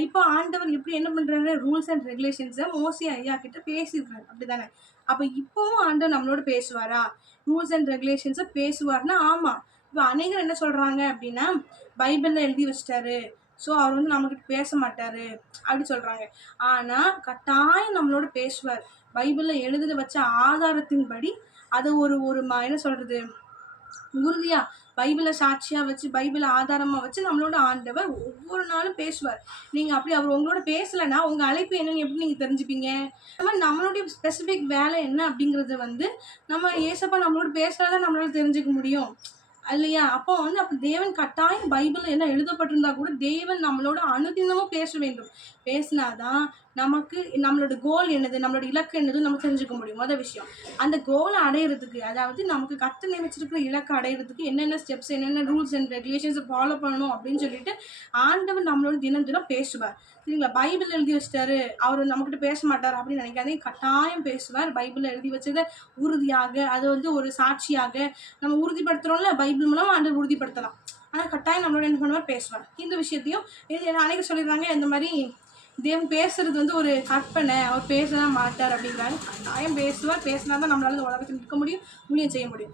இப்போ ஆண்டவர் எப்படி என்ன பண்றாரு? ரூல்ஸ் அண்ட் ரெகுலேஷன்ஸ மோசே ஐயா கிட்ட பேசியிருக்காரு. அப்படிதானே? அப்ப இப்பவும் ஆண்டவர் நம்மளோட பேசுவாரா? ரூல்ஸ் அண்ட் ரெகுலேஷன்ஸ பேசுவார்ன்னா, ஆமா. இப்ப அநேகர் என்ன சொல்றாங்க அப்படின்னா, பைபிள்ல எழுதி வச்சுட்டாரு. ஸோ அவர் வந்து நம்மகிட்ட பேச மாட்டாரு. அப்படி சொல்றாங்க. ஆனா, கட்டாயம் நம்மளோட பேசுவார். பைபிள்ல எழுத வச்ச ஆதாரத்தின்படி அத ஒரு ஒரு என்ன சொல்றது? உறுதியா பைபிள சாட்சியா வச்சு, பைபிள ஆதாரமா வச்சு நம்மளோட ஆண்டவர் ஒவ்வொரு நாளும் பேசுவார். நீங்க அப்படி அவர் உங்களோட பேசலன்னா, உங்க அழைப்பு என்னன்னு எப்படி நீங்க தெரிஞ்சுப்பீங்க? அந்த மாரி நம்மளுடைய ஸ்பெசிஃபிக் வேலை என்ன அப்படிங்கிறது வந்து, நம்ம ஏசப்பா நம்மளோட பேசினா தான் நம்மளால தெரிஞ்சுக்க முடியும். இல்லையா? அப்போ வந்து அப்ப தேவன் கட்டாயம் பைபிள்ல என்ன எழுதப்பட்டிருந்தா கூட, தேவன் நம்மளோட அனுதினமும் பேச வேண்டும். பேசினா தான் நமக்கு நம்மளோட கோல் என்னது? நம்மளோட இலக்கு என்னதுன்னு நம்ம தெரிஞ்சுக்க முடியும். மொத விஷயம். அந்த கோல அடையறதுக்கு, அதாவது நமக்கு கர்த்தர் நியமிச்சிருக்கிற இலக்க அடையறதுக்கு என்னென்ன ஸ்டெப்ஸ், என்னென்ன ரூல்ஸ் அண்ட் ரெகுலேஷன்ஸ ஃபாலோ பண்ணணும் அப்படின்னு சொல்லிட்டு, ஆண்டவர் நம்மளோட தினம் தினம் பேசுவார். சரிங்களா? பைபிள் எழுதி வச்சுட்டாரு, அவரு நம்மகிட்ட பேச மாட்டாரு அப்படின்னு நினைக்காதீங்க. கட்டாயம் பேசுவார். பைபிள்ல எழுதி வச்சத உறுதியாக, அது வந்து ஒரு சாட்சியாக நம்ம உறுதிப்படுத்துறோம்ல, பைபிள் மூலமா ஆண்டவர் உறுதிப்படுத்தலாம். ஆனா கட்டாயம் நம்மளோட என்ன பண்ணுவார்? பேசுவார். இந்த விஷயத்தையும் இது அநேகர் சொல்லிடுறாங்க, இந்த மாரி தேவன் பேசுறது வந்து ஒரு கற்பனை, அவர் பேசதான் மாட்டார் அப்படிங்கிறாங்க. கட்டாயம் பேசுவார். பேசினா தான் நம்மளால இந்த உலகத்துல நிற்க முடியும், ஊழியம் செய்ய முடியும்.